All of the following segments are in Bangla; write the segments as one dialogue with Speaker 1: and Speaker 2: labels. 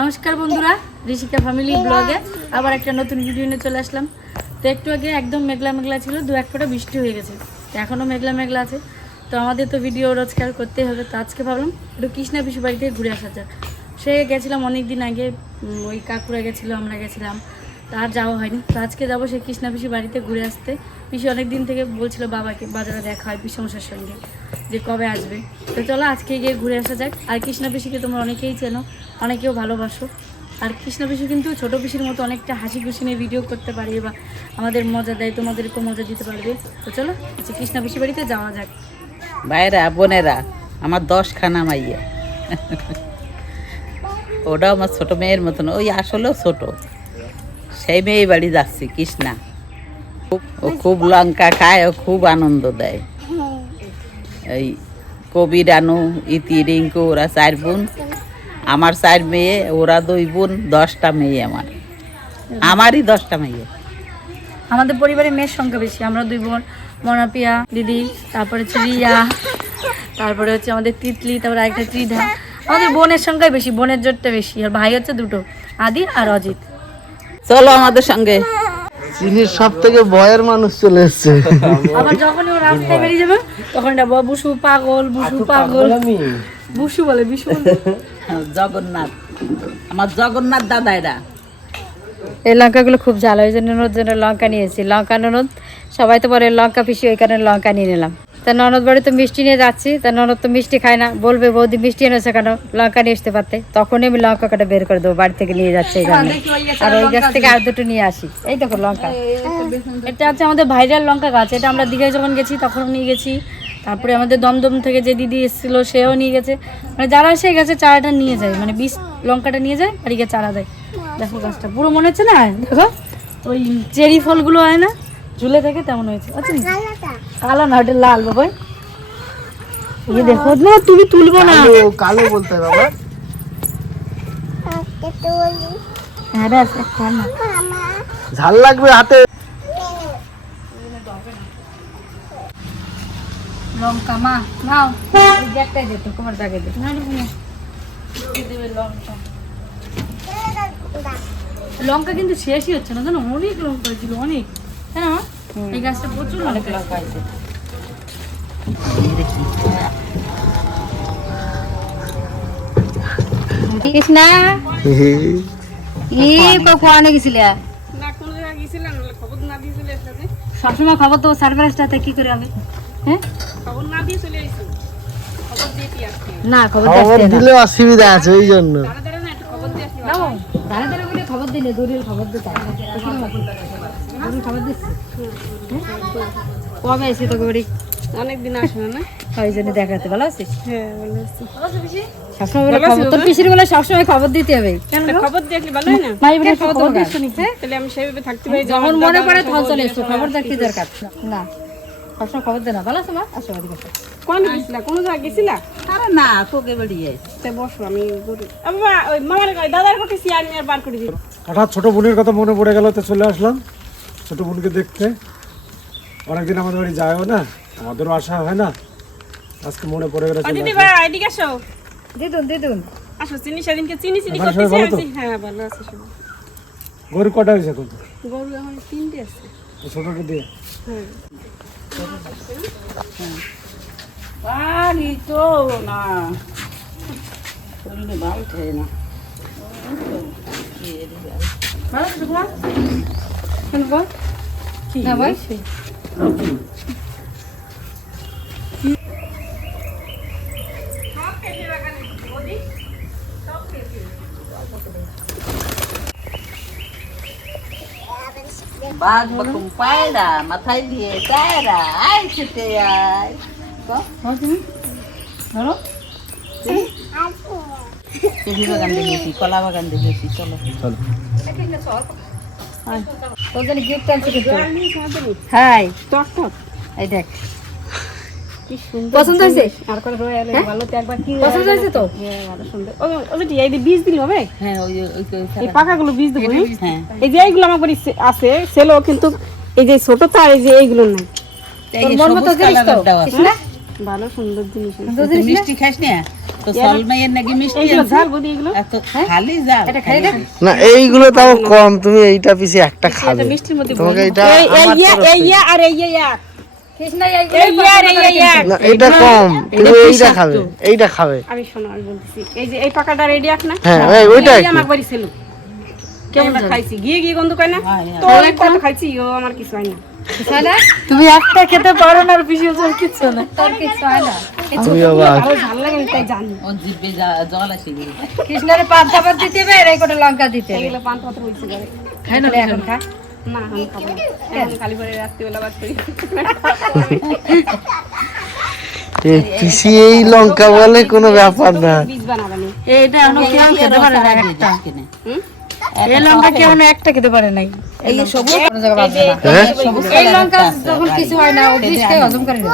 Speaker 1: নমস্কার বন্ধুরা, ঋষিকা ফ্যামিলি ব্লগে আবার একটা নতুন ভিডিও নিয়ে চলে আসলাম। তো একটু আগে একদম মেঘলা মেঘলা ছিল, দু এক ফোঁটা বৃষ্টি হয়ে গেছে। এখনও মেঘলা মেঘলা আছে। তো আমাদের তো ভিডিও রোজগার করতেই হবে, তো আজকে ভাবলাম একটু কৃষ্ণা পিসু বাড়ি থেকে ঘুরে আসা যাক। সে গেছিলাম অনেক দিন আগে ওই কাকুরা গেছিল, আমরা গেছিলাম তার যাওয়া হয়নি। তো আজকে যাব সে কৃষ্ণা পিসি বাড়িতে ঘুরে আসতে। পিসি অনেক দিন থেকে বলছিল বাবাকে, বাজারে দেখা হয় পিসমশার সঙ্গে, যে কবে আসবে। তো চলো আজকে গিয়ে ঘুরে আসা যাক। আর কৃষ্ণা পিসিকে তোমরা অনেকেই চেনো অনেকেও ভালোবাসো। আর কৃষ্ণ পিসি কিন্তু ছোটো পিসির মতো অনেকটা হাসি খুশি নিয়ে ভিডিও করতে পারে বা আমাদের মজা দেয়, তোমাদেরকেও মজা দিতে পারবে। তো চলো আচ্ছা কৃষ্ণা পিসি বাড়িতে যাওয়া যাক।
Speaker 2: ভাইরা বোনেরা, আমার দশখানা মাইয়া। ওটাও আমার ছোট মেয়ের মতন, ওই আসলেও ছোট। সেই মেয়ে বাড়ি যাচ্ছি, কৃষ্ণা। ও খুব লঙ্কা খায়, ও খুব আনন্দ দেয়। এই কবি রানু, ইতি রিঙ্কু, ওরা চার বোন। আমার চার মেয়ে ওরা দুই বোন দশটা মেয়ে আমার। আমারই দশটা মেয়ে।
Speaker 1: আমাদের পরিবারে মেয়ের সংখ্যা বেশি। আমরা দুই বোন মনাপিয়া দিদি তারপরে হচ্ছে রিয়া তারপরে হচ্ছে আমাদের তিতলি তারপরে আরেকটা ত্রিধা। আমাদের বোনের সংখ্যাই বেশি বোনের জোরটা বেশি আর ভাই হচ্ছে দুটো আদি আর অজিত।
Speaker 2: চলো আমাদের সঙ্গে।
Speaker 3: চিনির সব থেকে বয়ের মানুষ চলে এসছে।
Speaker 1: আবার যখনই ও রাস্তায় বেরিয়ে যাবে তখন এটা বুসু পাগল বুসু পাগল। বুসু বলে বিশু
Speaker 2: জগন্নাথ আমার জগন্নাথ দাদা এরা।
Speaker 4: এই লঙ্কাগুলো খুব ঝাল ওই জন্য ননদ জন্য লঙ্কা নিয়েছি লঙ্কা ননদ সবাই তো বলে লঙ্কা পিসি ওই কারণে লঙ্কা নিয়ে নিলাম। তা ননদ বাড়ি তো মিষ্টি নিয়ে যাচ্ছি তা ননদ তো মিষ্টি খায় না। বলবে বৌদি মিষ্টি এনেছে কেন? লঙ্কা নিয়ে আসতে পারতে। তখনই আমি লঙ্কা কাটা বের করে দেবো বাড়ি থেকে নিয়ে যাচ্ছে এই কারণে আর ওই গাছ থেকে আর দুটো নিয়ে আসি। এই দেখো লঙ্কা।
Speaker 1: এটা হচ্ছে আমাদের ভাইরাল লঙ্কা গাছ। এটা আমরা দীঘায় যখন গেছি তখন নিয়ে গেছি। তারপরে আমাদের দমদম থেকে যে দিদি এসেছিল সেও নিয়ে গেছে। মানে যারা এসে গেছে চারাটা নিয়ে যায়। মানে বিষ লঙ্কাটা নিয়ে যায় আর গিয়ে চারা দেয়। দেখো গাছটা। পুরো মনে হচ্ছে না? দেখো। ওই চেরি ফলগুলো হয় না? ঝুলে থাকে তেমন হয়েছে। আচ্ছা কালো না ওটা লাল বাবাই এই দেখো না তুমি তুলবো না।
Speaker 3: কালো বলতে আবার।
Speaker 1: হ্যাঁ।
Speaker 3: ঝাল লাগবে হাতে।
Speaker 1: লঙ্কা মা নাও।
Speaker 4: এই যে একটাই দে।
Speaker 1: না, না, না। দিয়ে লঙ্কা? লঙ্কা কিন্তু শেষই হচ্ছে না জানো? অনেক লঙ্কা হয়েছিল অনেক। তাই না এই গাছটা প্রচুর লঙ্কা
Speaker 4: লঙ্কা আছে কৃষ্ণা? ই কোয়ানে গেছিলে?
Speaker 1: সবসময় খবর তো সার্ভারেসটাতে কি করে হবে? হ্যাঁ?
Speaker 4: না খবর
Speaker 3: খবর দিলে অসুবিধা আছে ওই জন্য।
Speaker 4: দাঁড়া দাঁড়া করে খবর দিলে দূরের খবর দিতে খবর দিচ্ছে? কবে এসে তোকে বাড়ি?
Speaker 1: অনেকদিন আসবে না
Speaker 4: ওই জন্য দেখাতে ভালো আছিস?
Speaker 1: হ্যাঁ ভালো আছি।
Speaker 4: সবসময় বলে খবর তোর পিসির বলে সবসময় খবর দিতে হবে।
Speaker 1: খবর দেখলে ভালো হয় না?
Speaker 4: মাই বলে খবর দরকার
Speaker 1: তাহলে আমি সেভাবে থাকতে পারি
Speaker 4: যখন মনে পড়ে তখন চলে এসো খবর দেওয়ার দরকার? না। সবসময় খবর দে না ভালো আছো মা? আসো এদিকে আসো।
Speaker 1: কোন গেছিলা? কোন জায়গায় গেছিলা?
Speaker 2: আরে না তোকে বেরিয়ে
Speaker 1: তে বসো আমি গরু বাবা ওই মামার কই দাদার কাছে সিয়ার নিয়ে বার করে দিই
Speaker 5: হঠাৎ ছোট বোনের কথা মনে পড়ে গেল তো চলে আসলাম। ছোট বোনকে দেখতে। অনেকদিন আমাদের বাড়ি যায়ও না আমাদেরও আসা হয় না। আজকে মনে পড়ে গেলে
Speaker 1: দিদি। ভাই এদিকে আসো।
Speaker 4: দিদুন দিদুন।
Speaker 1: আসো চিনি সেদিনকে চিনি চিনি? করতেছি হ্যাঁ ভালো আছে সবাই।
Speaker 5: গরু কটা হয়েছে এখন?
Speaker 1: গরু এখন তিনটে আছে।
Speaker 5: ছোটকে দিয়ে।
Speaker 2: পানি তো না শরীরে ভালো থাকে না
Speaker 1: ভালো আছে তোমার কেন বল
Speaker 4: না ভাই
Speaker 2: বাঘ বকুম পায়রা মাথায় দিয়ে টায়রা আয় খেতে আয়।
Speaker 1: ধরো।
Speaker 2: পেঁপি বাগান দেখেছি কলা বাগান দেখেছি চলো।
Speaker 4: তোর জন্য গিফট আনছি কিন্তু। হাই।
Speaker 1: টক টক
Speaker 4: এই দেখ।
Speaker 1: কি সুন্দর
Speaker 4: পছন্দ হয়েছে?
Speaker 1: আর করে রয়ে ভালো তো একবার কি
Speaker 4: পছন্দ হয়েছে তো?
Speaker 1: হ্যাঁ ভালো সুন্দর। ও ও বেটি এই বীজ দিলে হবে
Speaker 2: হ্যাঁ ওই ওই ওই
Speaker 1: এই পাকাগুলো বীজ দেবো হ্যাঁ?
Speaker 2: হ্যাঁ
Speaker 1: এই যে এইগুলো আমার বাড়ি আছে সেলো কিন্তু এই যে ছোট তার এই যে এইগুলো নাই।
Speaker 4: মন মতো জিনিস তো?
Speaker 2: কালারের দেওয়া আছে।
Speaker 4: কৃষ্ণা
Speaker 1: ভালো সুন্দর জিনিস
Speaker 2: মিষ্টি খাস না? এত সল মেয়ের নাকি মিষ্টি
Speaker 1: এইগুলো
Speaker 2: আছে?
Speaker 1: ঝাল বৌদি এগুলো?
Speaker 2: এত খালি জাল
Speaker 4: এটা খাই দেখ।
Speaker 3: না এইগুলো তাও কম। তুমি এইটা পিছে একটা খাবে।
Speaker 1: মিষ্টির মধ্যে
Speaker 3: তোমাকে
Speaker 1: ইয়া ইয়া আর এই ইয়া। ইয়া ইয়া
Speaker 3: এটা কম তুমি এইটা খাবে এইটা খাবে।
Speaker 1: আমি শোনো আমি বলতেছি এই যে এই পাকাটা রেডি আখ না?
Speaker 3: হ্যাঁ ওইটা
Speaker 1: আমার বাড়ি ছিল। কেমন খাইছি? গিয়ে গিয়ে গন্ধ কয় না? তো অনেক কত খাইছি ও আমার কিছু হয় না। তুমি একটা খেতে পারো না আর পিসি ওজন কিচ্ছু না।
Speaker 4: তোর কিছু হয় না।
Speaker 3: তুমি অবাক।
Speaker 1: আরও লাগে আমি তাই জানি।
Speaker 2: ও জিভে জল আসে।
Speaker 4: কৃষ্ণের পাঁচ দিতে হবে আর এই কটা লঙ্কা দিতে
Speaker 1: এগুলো পান পাত্র বলছি করে
Speaker 4: খাই না এখন খা।
Speaker 1: না আমি খাব এখন খালি করে রাত্রিবেলা বাদ করি।
Speaker 3: এ এই লঙ্কা বলে কোনো ব্যাপার না।
Speaker 4: এটা এখনও কেউ খেতে পারে না একটা। এই লঙ্কা কেউ একটা খেতে পারে নাই।
Speaker 2: এই সবুজ।
Speaker 3: হ্যাঁ?
Speaker 4: এই লঙ্কা যখন কিছু হয় না ও বিষ খেয়ে হজম করে না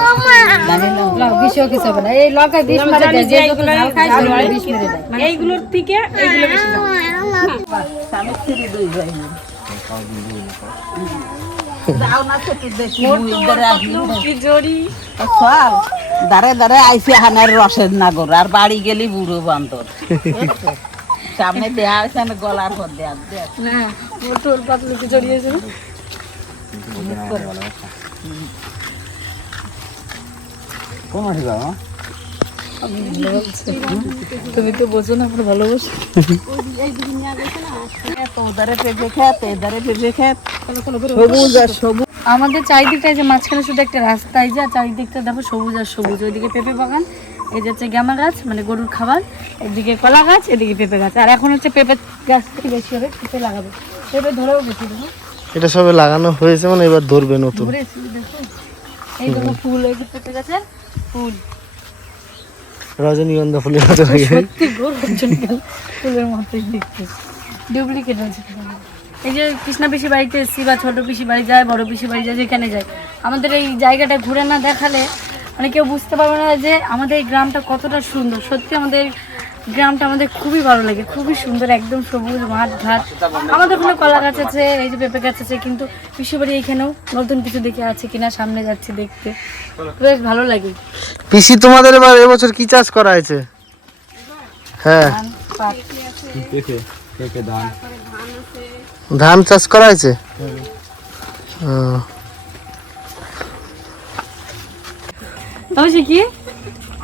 Speaker 4: বিষও কিছু হবে না। এই লঙ্কা বিষ মেরে দেয় যে যত ঝাল খায় বিষ মেরে দেয়।
Speaker 1: এইগুলোর থেকে এইগুলো বেশি দাম।
Speaker 2: দাঁড়ে দাঁড়ে আইসি হানের রসের নাগর আর বাড়ি গেলি বুড়ো বান্দর সামনে দেয়া আছে গলার পর দেয়া
Speaker 1: না মোটর পাতলু কি জড়িয়েছে না তুমি তো বোঝো না আমরা ভালোবাসি।
Speaker 2: তো ওধারে পেঁপে খেত এধারে পেঁপে খেত সবুজ। সবুজ
Speaker 1: আমাদের চারিদিকটা যে মাঝখানে শুধু একটা রাস্তায় যা চারিদিকটা দেখো সবুজ আর সবুজ। ওইদিকে পেঁপে বাগান এই যে হচ্ছে গ্যামা গাছ মানে গরুর খাবার। এদিকে কলা গাছ এদিকে পেঁপে গাছ। আর এখন হচ্ছে পেঁপে গাছ থেকে বেশি হবে পেঁপে লাগাবে। পেঁপে ধরেও গেছি দেখো
Speaker 3: এটা সবে লাগানো হয়েছে মানে এবার ধরবে নতুন।
Speaker 1: এই দেখো ফুল এই যে পেঁপে গাছের ফুল।
Speaker 3: রজনীগন্ধা ফুলের মতো লাগে।
Speaker 1: সত্যি গোল রজনীগন্ধা ফুলের মতো দেখতে। ডুপ্লিকেট এই যে কৃষ্ণা পিসি বাড়িতে এসছি বা ছোট পিসি বাড়ি যায়, বড় পিসি বাড়ি যায়, যেখানে যায়, আমাদের এই জায়গাটা ঘুরে না দেখালে মানে কেউ বুঝতে পারবে না যে আমাদের এই গ্রামটা কতটা সুন্দর। সত্যি আমাদের গ্রামটা আমাদের খুবই ভালো লাগে খুবই সুন্দর একদম সবুজ মাঠ ঘাট। আমাদের ওখানে কলা গাছ আছে এই যে পেঁপে গাছ আছে কিন্তু পিসি বাড়ি এখানেও নতুন কিছু দেখে আছে কিনা সামনে যাচ্ছে দেখতে। বেশ ভালো লাগে।
Speaker 3: পিসি তোমাদের এবার এবছর কি চাষ করা হয়েছে? হ্যাঁ।
Speaker 1: ধান
Speaker 3: চাষ করা হয়েছে?
Speaker 1: কি?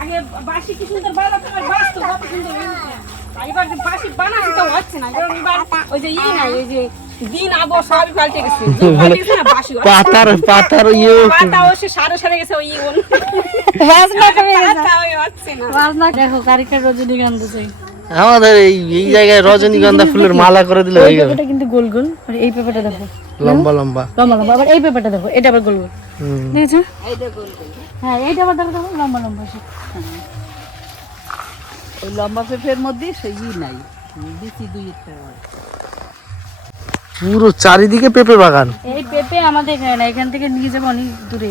Speaker 1: আগে বাসি কি সুন্দর বানাতো আর বাস তো কত সুন্দর হয়েছে এবার যে বাসি বানাতে তো হচ্ছে না। এবার ওই যে ই না ওই যে দিন আবহাওয়া সবই পাল্টে গেছে। না।
Speaker 3: পাতার পাতার ইয়ে
Speaker 1: পাতা ও সে সারে সারে গেছে ওই ওন
Speaker 4: গেছে।
Speaker 1: হচ্ছে না।
Speaker 4: বাজনা দেখো কারিকার রজনীগন্ধা চাই।
Speaker 3: আমাদের এই এই জায়গায় রজনীগন্ধা ফুলের মালা করে দিলে হয়ে যাবে।
Speaker 1: পেঁপেটা কিন্তু গোল গোল। আর এই পেঁপেটা দেখো।
Speaker 3: লম্বা লম্বা।
Speaker 1: লম্বা লম্বা। আবার এই পেঁপেটা দেখো। এটা আবার গোল গোল। দেখেছ? হ্যাঁ এইটা আবার দেখো লম্বা লম্বা। সে।
Speaker 2: ওই লম্বা পেঁপের মধ্যে সেই নাই। দিচ্ছি দুই একটা
Speaker 3: পুরো চারিদিকে পেঁপে বাগান।
Speaker 1: এই পেঁপে আমাদের এখানে না এখান থেকে নিয়ে যাব অনেক দূরে।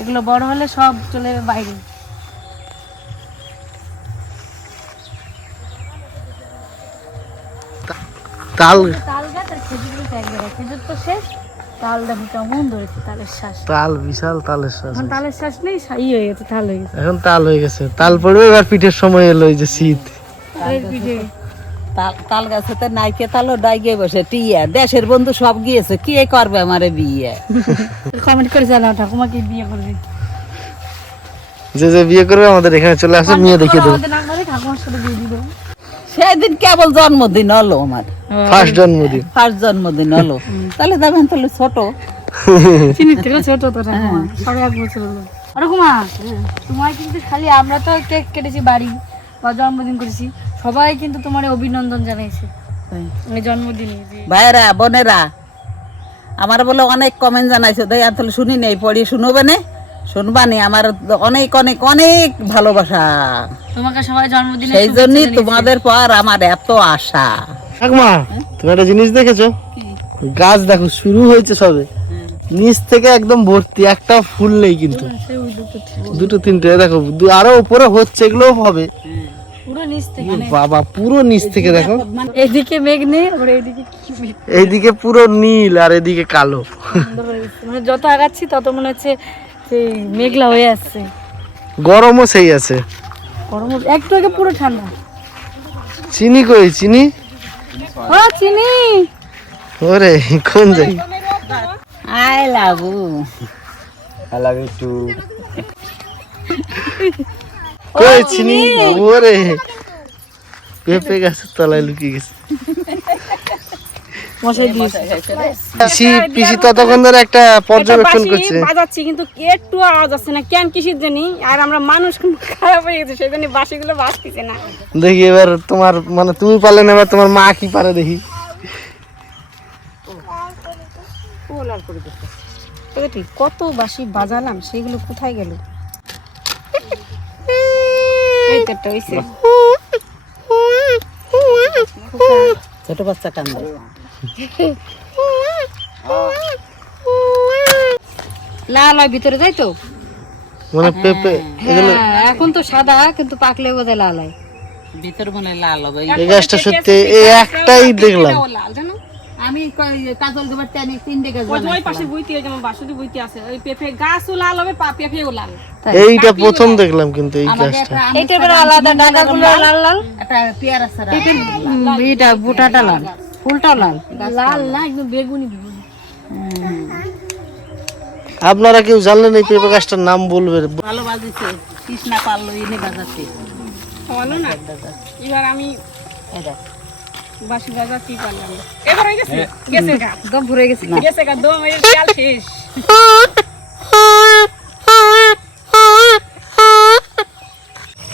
Speaker 1: এগুলো বড় হলে সব চলে যাবে বাইরে।
Speaker 3: তাল
Speaker 1: তাল গাছ আর খেজুর গাছ এক জায়গায় খেজুর তো শেষ তাল দেখো কেমন ধরেছে তালের শ্বাস।
Speaker 3: তাল বিশাল তালের শ্বাস
Speaker 1: এখন তালের শ্বাস নেই হয়ে গেছে তাল হয়ে গেছে।
Speaker 3: এখন তাল হয়ে গেছে। তাল পড়বে এবার পিঠের সময় এলো এই যে শীত।
Speaker 1: এই পিঠে।
Speaker 2: তাল তাল গাছেতে নাইকে তালও ডাইগে বসে টিয়া। দেশের বন্ধু সব গিয়েছে কি করবে আমারে বিয়ে?
Speaker 1: কমেন্ট করে জানাও ঠাকুমাকে বিয়ে করবে?
Speaker 3: যে যে বিয়ে করবে আমাদের এখানে চলে আসে মেয়ে দেখিয়ে দেবো।
Speaker 1: ঠাকুমার সাথে দিয়ে দিব।
Speaker 2: সেদিন কেবল জন্মদিন হলো আমার।
Speaker 3: ফার্স্ট জন্মদিন।
Speaker 2: ফার্স্ট জন্মদিন হলো। তাহলে যাবেন তাহলে ছোট।
Speaker 1: চিনি থেকে ছোট তো সাড়ে এক বছর হলো। ঠাকুমা তোমার কিন্তু খালি আমরা তো কেক কেটেছি বাড়ি বা জন্মদিন করেছি। সবাই কিন্তু তোমার অভিনন্দন জানাইছে। এই জন্মদিনে
Speaker 2: ভাইরা বোনেরা আমার বলে অনেক কমেন্ট জানাইছে। তাই আর তাহলে শুনি নেই পড়ি শুনবে না? শুনবানি আমার অনেক অনেক অনেক ভালোবাসা।
Speaker 1: তোমাকে সবাই জন্মদিনে
Speaker 2: সেই জন্যই তোমাদের পর আমার এত আশা।
Speaker 3: ঠাকুমা তুমি একটা জিনিস দেখেছ? গাছ দেখো শুরু হয়েছে সবে। নিচ থেকে একদম ভর্তি একটা ফুল নেই কিন্তু। দুটো তিনটে দেখো দু- আরও উপরে হচ্ছে এগুলোও হবে।
Speaker 1: পুরো নিচ থেকে
Speaker 3: বাবা পুরো নিচ থেকে দেখো।
Speaker 1: এদিকে মেঘ নেই আবার এইদিকে
Speaker 3: এইদিকে পুরো নীল আর এদিকে কালো।
Speaker 1: হয়ে। মানে যত আগাচ্ছি তত মনে হচ্ছে সেই মেঘলা হয়ে আসছে
Speaker 3: গরমও সেই আছে।
Speaker 1: গরম একটু আগে পুরো ঠান্ডা।
Speaker 3: চিনি কই চিনি?
Speaker 1: ও চিনি।
Speaker 3: ওরে কোন যাই
Speaker 2: আই লাভু
Speaker 3: কই চিনি। ওরে। পেঁপে গাছের তলায় লুকিয়ে গেছে।
Speaker 1: মশাই দিয়েছে
Speaker 3: পিসি পিসি ততক্ষণ ধরে একটা পর্যবেক্ষণ করছে।
Speaker 6: বাজাচ্ছি কিন্তু একটু আওয়াজ আসছে না। কেন কিসের জানি? আর আমরা মানুষ খারাপ হয়ে গেছে সেই জন্য বাসিগুলো বাঁচতেছে না।
Speaker 3: দেখি এবার তোমার মানে তুমি পারলে না এবার তোমার মা কি পারে দেখি।
Speaker 6: কত বাসি বাজালাম সেগুলো কোথায় গেল?
Speaker 2: ছোট বাচ্চা কান্দে।
Speaker 4: লাল হয় ভিতরে যাই তো।
Speaker 3: মানে পেঁপে
Speaker 4: হ্যাঁ, এখন তো সাদা কিন্তু পাকলে বোধহয় লাল হয়।
Speaker 2: ভিতর মনে লাল হবে।
Speaker 3: এই গাছটা সত্যি এই একটাই দেখলাম।
Speaker 6: লাল জানো?
Speaker 2: আমি কাজল গোবার টানি তিনটে গাছ
Speaker 6: ওই পাশে বইতে যেমন বাসুদি বইতে আছে ওই পেঁপে গাছও লাল হবে পা পেঁপেও লাল।
Speaker 3: এইটা প্রথম দেখলাম কিন্তু এই গাছটা।
Speaker 4: এটা বেরো আলাদা ডাগাগুলো লাল লাল।
Speaker 2: একটা পেয়ারা সারা
Speaker 4: এটা বুটাটা লাল। ফুলটাও লাল।
Speaker 1: লাল না একদম বেগুনি বেগুনি।
Speaker 3: আপনারা কেউ জানলেন এই পেঁপে গাছটার নাম বলবে
Speaker 2: ভালো বাজিছে কৃষ্ণা পারল এনে বাজাতে
Speaker 6: ভালো না? এবার আমি
Speaker 2: এই
Speaker 6: বাসি বাজাচ্ছি পারলাম এবার হয়ে গেছে? গেছে গা।
Speaker 4: একদম ভরে গেছে।
Speaker 6: গেছে গা দম এর চাল শেষ।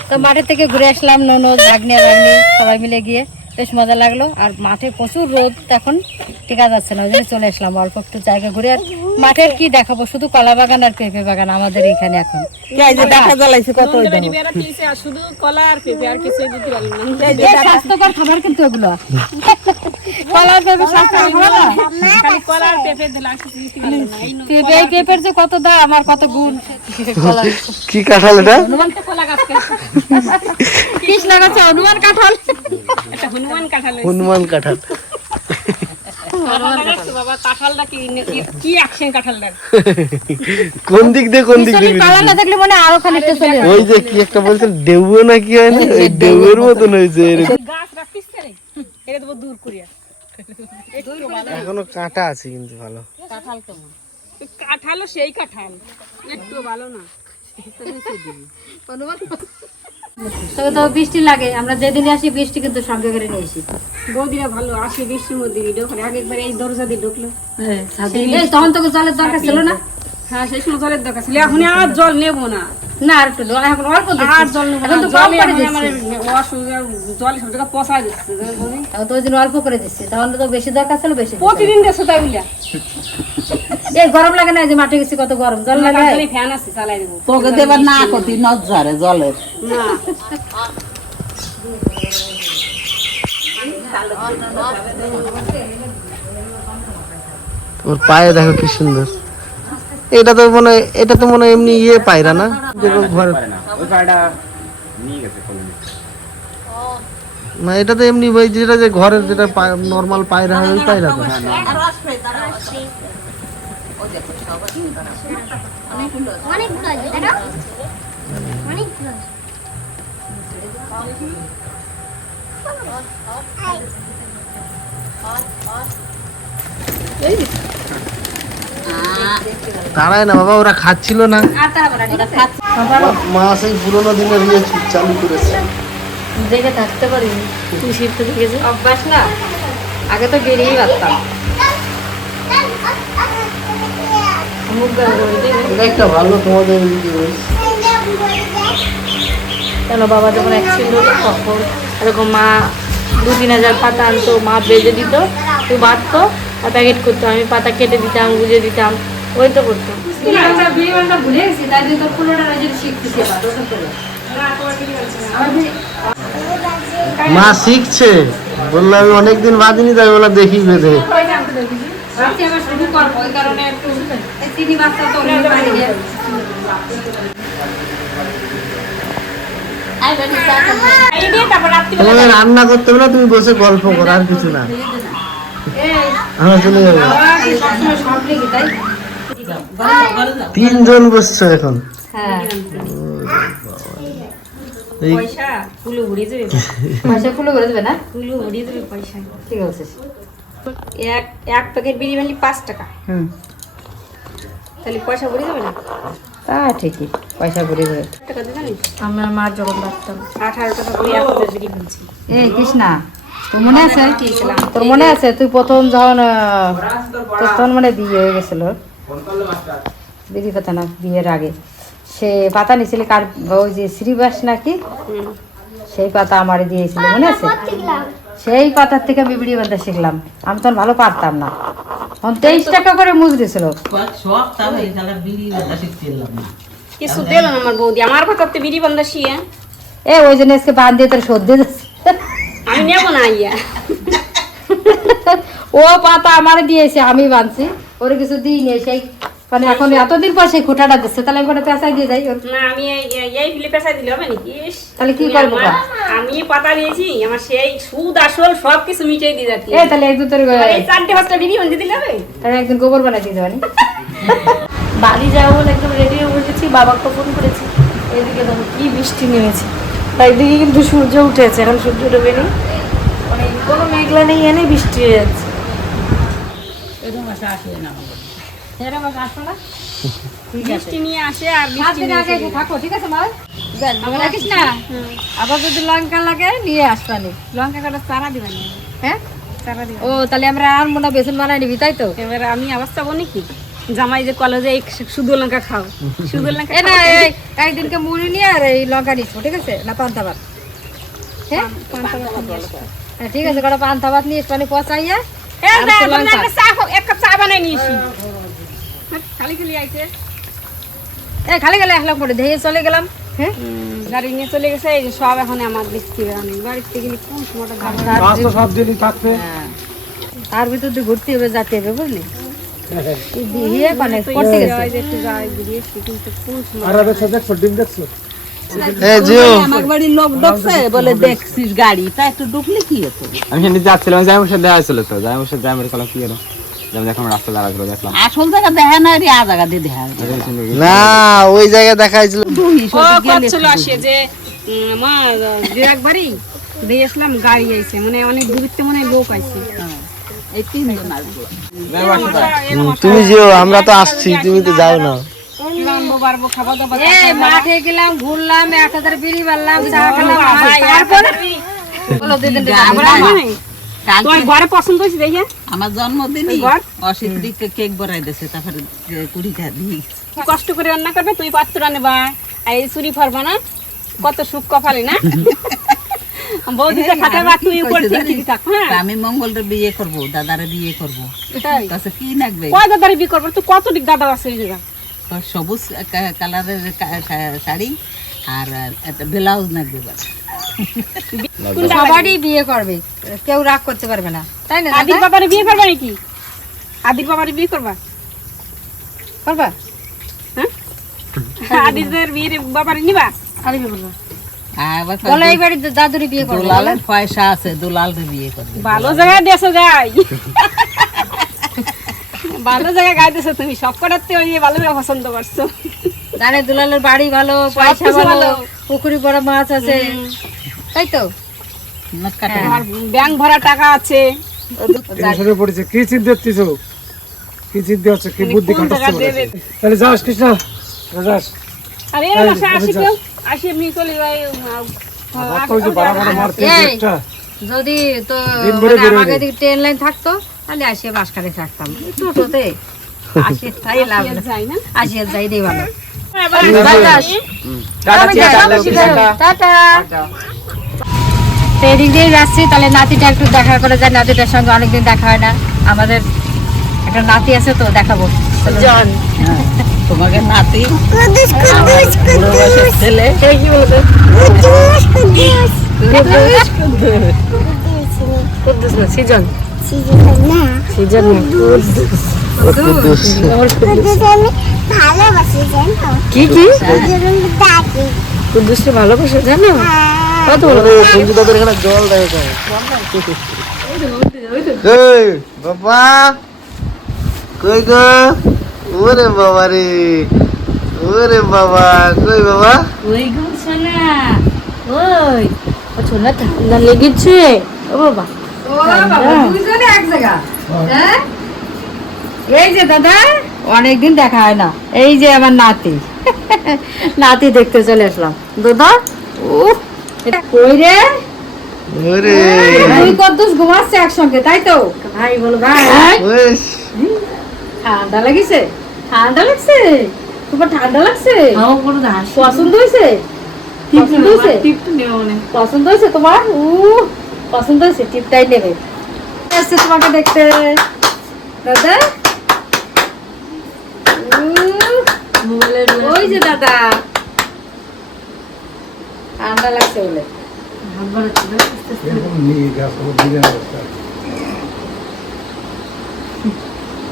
Speaker 4: তো মাঠের থেকে ঘুরে আসলাম ননদ ভাগ্নে ভাগ্নি সবাই মিলে গিয়ে। বেশ মজা লাগল। আর মাঠে প্রচুর রোদ এখন টিকা যাচ্ছে না ওই জন্য চলে আসলাম। অল্প একটু জায়গা ঘুরে আর মাঠের কি দেখাবো? শুধু কলা বাগান আর পেঁপে বাগান আমাদের এখানে। এখন
Speaker 2: দেখা জ্বালাইছে কত
Speaker 6: নন্দবাড়ি বেড়া খেয়েছে আর শুধু কলা আর পেঁপে আর কিছু দিতে পারলাম না।
Speaker 4: এ স্বাস্থ্যকর খাবার কিন্তু এগুলো। কলা আর পেঁপে স্বাস্থ্যকর খাবার
Speaker 6: পেঁপে
Speaker 4: পেঁপের যে কত দাম আর কত গুণ।
Speaker 3: কি কাঁঠাল এটা?
Speaker 6: হনুমান গাছ।
Speaker 4: কৃষ্ণ গাছে হনুমান কাঁঠাল।
Speaker 6: হনুমান কাঁঠাল
Speaker 3: কোন দিক দিয়ে কোন দিক দিয়ে
Speaker 4: কালার না থাকলে আরও খানিকটা চলে যাবে।
Speaker 3: ওই যে কি একটা বলছেন ডেউও না কি হয় না? ওই ডেউয়ের মতন। হয়েছে এখনও কাঁটা আছে কিন্তু ভালো।
Speaker 6: কাঁঠালও সেই কাঁঠাল। একটু ভালো না।
Speaker 4: তবে তো বৃষ্টি লাগে। আমরা যেদিন আসি বৃষ্টি কিন্তু সঙ্গে করে নিয়ে আসি।
Speaker 6: বৌদিরা ভালো আসে বৃষ্টির মধ্যে ভিডিও করে। আগে একবার এই দরজা দিয়ে ঢুকলো।
Speaker 4: তখন তোকে জলের দরকার ছিল না?
Speaker 6: হ্যাঁ সেই সময় জলের দরকার ছিল। এখন আর জল নেব না।
Speaker 4: না আর একটু এখন অল্প
Speaker 6: আর জল নেব
Speaker 4: এখন তো কম করে দিচ্ছি।
Speaker 6: জল সব জায়গায় পচা দিচ্ছে
Speaker 4: এখন তো ওই দিন অল্প করে দিচ্ছি তখন তো বেশি দরকার ছিল বেশি
Speaker 6: প্রতিদিন দেশে তাই বুঝলা
Speaker 4: এই গরম লাগে না যে মাঠে গেছি কত গরম জল লাগে।
Speaker 6: ফ্যান আছে চালাই দেবো।
Speaker 2: তোকে দেবার না কতি নজরে জলের
Speaker 6: না।
Speaker 3: ওর পায়ে দেখো কি সুন্দর। এটা তো মনে এটা তো মনে হয় এমনি ইয়ে পায়রা না? যেরকম ঘরে না এটা তো এমনি ওই যেটা যে ঘরের যেটা নর্মাল পায়রা হয় ওই পায়রা তো। দাঁড়ায় না বাবা ওরা খাচ্ছিল না। মা সেই পুরোনো দিনের ইয়ে চালু করেছে।
Speaker 4: দেখে থাকতে পারি
Speaker 1: তুই শীত দেখেছে?
Speaker 4: অভ্যাস না? আগে তো বেরিয়েই পারতাম
Speaker 3: একটা ভালো তোমাদের
Speaker 1: কেন বাবা যখন অ্যাক্সিডেন্ট হলো তখন এরকম মা দু তিন হাজার পাতা আনতো মা বেজে দিত তুই বাঁধতো। প্যাকেট করতাম আমি পাতা কেটে দিতাম গুজে দিতাম ওই তো করতো
Speaker 4: আমরা বিড়িবালটা ভুলে গেছি তাই জন্য তো পুরোটা রাজ্যের শিখতেছি আবার নতুন করে।
Speaker 3: মা শিখছে বলল আমি অনেকদিন বাদিনি তাই বলে দেখি বেঁধে
Speaker 4: ভাবছি আবার শুরু করব ওই কারণে একটু এই চিনি বাচ্চা তো অনেক পারি না।
Speaker 6: এই দিয়ে
Speaker 3: তোমাকে রান্না করতে বলে তুমি বসে গল্প করো আর কিছু না আমরা চলে যাব তিনজন বসছো এখন।
Speaker 4: হ্যাঁ।
Speaker 6: পয়সা ফুলো ভরিয়ে যাবে
Speaker 4: পয়সা ফুলো করে দেবে না?
Speaker 6: ফুলো ভরিয়ে যাবে পয়সা।
Speaker 4: ঠিক আছে
Speaker 6: এক এক প্যাকেট বিড়ি পাঁচ টাকা।
Speaker 4: হুম।
Speaker 6: তাহলে পয়সা ভরিয়ে যাবে না?
Speaker 4: তা ঠিকই পয়সা ভরে
Speaker 6: টাকা
Speaker 1: আমার যখন
Speaker 6: আঠারো টাকা করে এক বিড়ি কিনছি।
Speaker 4: এই কৃষ্ণা। তোর মনে আছে? তোর মনে আছে? তুই প্রথম যখন তখন মানে বিয়ে হয়ে গেছিল। বিধি পাতা না বিয়ের আগে। সে পাতা নিয়েছিল কার ওই যে শ্রীবাস নাকি? সেই পাতা আমার দিয়েছিল মনে আছে? সেই পাতার থেকে আমি বিড়ি বান্ধা শিখলাম। আমি তখন ভালো পারতাম না। তখন তেইশ টাকা করে মজুরি ছিল
Speaker 2: সব তাহলে এখানে বিড়ি বাঁধা শিখছিলাম না।
Speaker 6: কিছু দিল আমার বৌদি? আমার কথাতে বিড়ি বন্ধা শিয়ে
Speaker 4: এ ওই জন্য আজকে দিয়ে তোর সর্দি যাচ্ছে
Speaker 6: আমি নেব না ইয়া
Speaker 4: ও পাতা আমার দিয়েছে আমি বানছি। ওর কিছু দিই দিইনি সেই মানে এখন এতদিন পর সেই খোটাটা দিচ্ছে তাহলে আমি ওটা পেঁচাই দিয়ে যাই
Speaker 6: না আমি এই- এই- এই ফিলে পেশায় দিলে হবে নাকি?
Speaker 4: তাহলে কি করব
Speaker 6: আমার- আমি পাতা দিয়েছি আমার সেই সুদ আসল সব কিছু মিটিয়ে দিয়ে যাচ্ছি।
Speaker 4: এ তাহলে একদিন তোর
Speaker 6: এই চারটে পাঁচটা বিড়ি বন্ধে দিলে হবে?
Speaker 4: তাহলে একদিন গোবর বানাই দিয়ে যাবানি
Speaker 1: বাড়ি যাব একদম রেডি হয়ে বসেছি বাবাকে ফোন করেছি। এদিকে দেখো কি বৃষ্টি নেমেছে। তাই এদিকে কিন্তু সূর্য উঠেছে এখন সূর্য ডুবেনি মানে কোনো মেঘলা নেই এনে বৃষ্টি হয়ে যাচ্ছে।
Speaker 4: আবার যদি লঙ্কা লাগে নিয়ে আসবানি
Speaker 6: লঙ্কা কাটা চারা
Speaker 4: হ্যাঁ? ও তাহলে আমরা আর মোটা বেসন বানাই নিবি তাই তো?
Speaker 6: এবার আমি আবার চাবো নাকি? জামাই যে কলেজে এই শুধু লঙ্কা খাও। শুধু লঙ্কা
Speaker 4: এ না এই একদিনকে মুড়ি নিয়ে আর এই লঙ্কা নিচ্ছ ঠিক আছে? না পান্তা ভাত। হ্যাঁ? হ্যাঁ, ঠিক আছে কটা পান্তা ভাত নিয়ে পচাইয়া একটু
Speaker 6: খাও, এক কাপ চা বানাই নিয়েছি হ্যাঁ, খালি খালি আইছে।
Speaker 4: এই করে চলে গেলাম। হ্যাঁ?
Speaker 6: গাড়ি নিয়ে চলে গেছে এই যে সব এখন আমার দেখতে আমি বাড়িতে গেলে কোন সময়টা যাব
Speaker 5: তো সব দিনই থাকবে।
Speaker 4: তার ভিতর দিয়ে ঘুরতে হবে যেতে হবে বুঝলি? এই দিয়ে মানে করতে গেছে।
Speaker 5: আর দেখছ?
Speaker 2: দিয়ে
Speaker 6: আসলাম গাড়ি আইছে মানে অনেক দূরত্বে মনে হয় লোক আইছে।
Speaker 3: তুমি যেও আমরা তো আসছি তুমি তো যাও না।
Speaker 4: মাঠে গেলাম ঘুরলাম এক হাজার বিড়ি মারলাম চা খেলাম
Speaker 6: ঘরে পছন্দ হয়েছে দেখে?
Speaker 2: আমার কেক বড়াই তারপরে দিই
Speaker 6: কষ্ট করে রান্না করবে তুই পাত্র নেবা আর এই চুরি ফরবা না? কত সুখ কপালে না?
Speaker 2: আমি মঙ্গলরে বিয়ে করব দাদারে বিয়ে করব। কাছে কি লাগবে?
Speaker 6: কয় দাদারে বিয়ে করব? তুই কত দিক দাদা আছে এই জায়গা
Speaker 2: সবুজ কালারের শাড়ি আর একটা ব্লাউজ লাগবে।
Speaker 4: সবারই বিয়ে করবে কেউ রাগ করতে পারবে না। তাই না
Speaker 6: আদির বাবারে বিয়ে করবা নাকি? আদির বাবারে বিয়ে করবা?
Speaker 4: করবা?
Speaker 6: হ্যাঁ? আদিদের বিয়ে বাবারে নিবা?
Speaker 2: আবার কয়
Speaker 4: বলো এই বাড়ির দাদুরি বিয়ে করবে
Speaker 2: দুলালের পয়সা আছে দুলালরে বিয়ে করবে।
Speaker 6: ভালো জায়গায় দেশে যাই। ভালো জায়গায় গাইতেছো তুমি সব কটাতে ওই ভালো পছন্দ করছ।
Speaker 4: জানে দুলালের বাড়ি ভালো পয়সা ভালো
Speaker 6: ভালো।
Speaker 4: পুকুরি বড় মাছ আছে। তাই তো?
Speaker 2: নাক
Speaker 6: ব্যাংক ভরা টাকা আছে।
Speaker 5: টেনশনে পড়েছে কি চিন্তা কি চিন্তা হচ্ছে কি বুদ্ধি খাটাচ্ছে হয়। তাহলে যাস কৃষ্ণ। যাস।
Speaker 6: আর আসি কেউ? আসি এমনি চলে যাই
Speaker 4: যদি তো। দিকে ট্রেন লাইন থাকতো তাহলে বাসকারে থাকতাম। টোটোতে আসিয়ে তাই লাভ
Speaker 6: যাই
Speaker 4: ভালো। এদিক দিয়ে যাচ্ছি তাহলে নাতিটা একটু দেখা করে যায়। নাতিটার সঙ্গে অনেকদিন দেখা হয় না। আমাদের একটা নাতি আছে তো দেখাবো।
Speaker 1: জন।
Speaker 2: হ্যাঁ, তোমাকে নাতি আমার বুড়ো ছেলে।
Speaker 1: কি বলতো? কুদ্দুস না সিজন। সিজন কি কি? কুদ্দুসকে ভালোবাসে জানো? কত বলো
Speaker 3: এখানে জল দেয় বাবা। কই গো? ওরে বাবা রে। ওরে বাবা কই বাবা?
Speaker 1: ওই গো সোনা ও ওই ও ছোলা ঠান্ডা লেগেছে। ও বাবা।
Speaker 4: দুইজনে এক জায়গা। হ্যাঁ। এই যে দাদা অনেকদিন দেখা হয় না। এই যে আমার নাতি। নাতি দেখতে চলে আসলাম। দাদা ও কই রে?
Speaker 3: ওরে।
Speaker 4: তুই কদ্দুস ঘুমাচ্ছে একসঙ্গে তাই তো?
Speaker 1: ভাই বলো ভাই।
Speaker 4: ঠান্ডা লাগিছে? ঠান্ডা লাগছে? তোমার ঠান্ডা লাগছে?
Speaker 1: আমার কোনো
Speaker 4: পছন্দ হয়েছে? পছন্দ
Speaker 1: মনে।
Speaker 4: পছন্দ হয়েছে তোমার? উ পছন্দ হয়েছে টিপটাই নেবে। আসছে তোমাকে দেখতে। দাদা? ওই যে দাদা। ঠান্ডা লাগছে বলে।
Speaker 1: হাত বাড়াচ্ছে না, আস্তে আস্তে।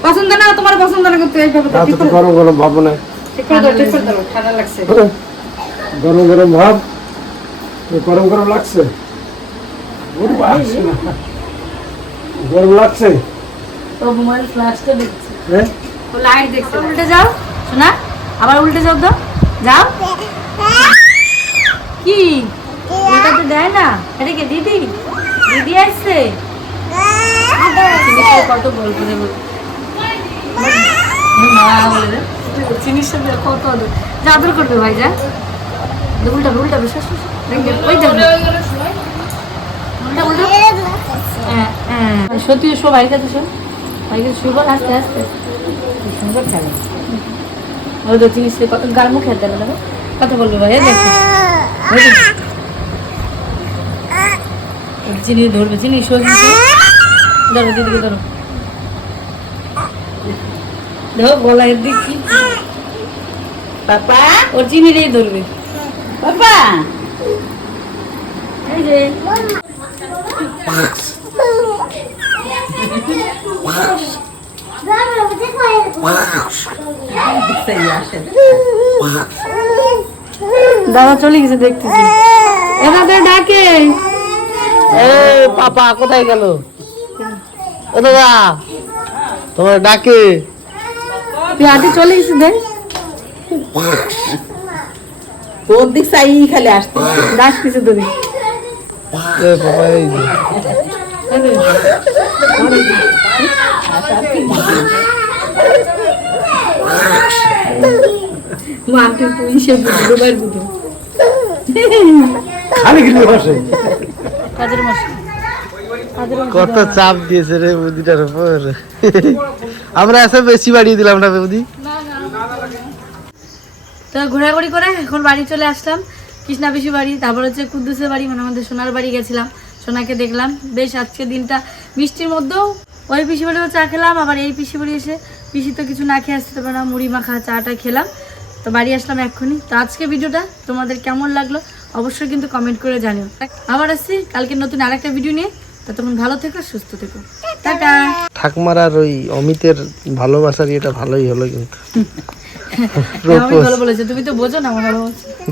Speaker 4: পছন্দ না তোমার পছন্দ না কিন্তু এইভাবে তো
Speaker 5: গরম গরম ভাবো না
Speaker 4: ঠিক করে দাও, ঠিক করে দাও, ঠান্ডা লাগছে।
Speaker 5: গরম গরম ভাব গরম গরম লাগছে। গরম লাগছে।
Speaker 1: তো মোবাইল ফ্ল্যাশটা দেখছে।
Speaker 5: হ্যাঁ
Speaker 4: ও লাইট দেখছে।
Speaker 1: উল্টে যাও শোনা আবার উল্টে যাও তো। যাও। কি? ওটা তো দেয় না। এটা কি দিদি? দিদি আসছে। কত গল্প দেবো জিনিসটা কত আদর করবে ভাই যা উল্টা উল্টা বিশ্বাস ওই দেখো উল্টা সত্যি শো ভাই কাছে শো ভাই কাছে শো বল আস্তে আস্তে সুন্দর খেলে ওই তো জিনিস কত গার্মো খেলতে হবে দেখো কথা বলবে ভাই দেখো চিনি ধরবে চিনি শো কিন্তু ধরো দিদিকে ধরো দেখো গলায় কি?
Speaker 2: পাপা
Speaker 1: ওর চিনি রেই ধরবে।
Speaker 2: পাপা।
Speaker 1: দাদা চলে গেছে, দেখতেছি। এ দাদা ডাকে।
Speaker 3: পাপা, কোথায় গেল? ও দাদা, তোমার ডাকে।
Speaker 1: তুই আগে চলে গেছে দেখ।
Speaker 2: তোর দিক চাই খালি আসতে।
Speaker 1: ডাকতেছে তোকে
Speaker 3: এ বাবা এই যে।
Speaker 1: বুঝতে পারব তো।
Speaker 5: খালি কিন্তু বসে?
Speaker 1: কাজের মাসে
Speaker 3: কত চাপ দিয়েছে রে বুদিটার উপর। আমরা এসে বেশি বাড়িয়ে দিলাম না বুদি
Speaker 1: তো ঘোরাঘুরি করে এখন বাড়ি চলে আসলাম। কৃষ্ণা পিসি বাড়ি, তারপর হচ্ছে কুদ্দুসের বাড়ি মানে আমাদের সোনার বাড়ি গেছিলাম, সোনাকে দেখলাম। বেশ আজকে দিনটা বৃষ্টির মধ্যেও ওই পিসি বাড়িও চা খেলাম, আবার এই পিসি বাড়ি এসে পিসি তো কিছু না খেয়ে আসতে পারে না, মুড়ি মাখা, চাটা খেলাম। তো বাড়ি আসলাম এক্ষুনি। তো আজকে ভিডিওটা তোমাদের কেমন লাগল, অবশ্যই কিন্তু কমেন্ট করে জানিও। আবার আসছি কালকে নতুন আরেকটা ভিডিও নিয়ে। ততক্ষণ ভালো থেকো সুস্থ থেকো। টাটা।
Speaker 3: ঠাকুমার আর ওই অমিতের ভালোবাসার এটা ভালোই হলো কিন্তু।
Speaker 1: আমি ভালো বলেছে। তুমি তো বোঝো না আমার ভালো বলছে।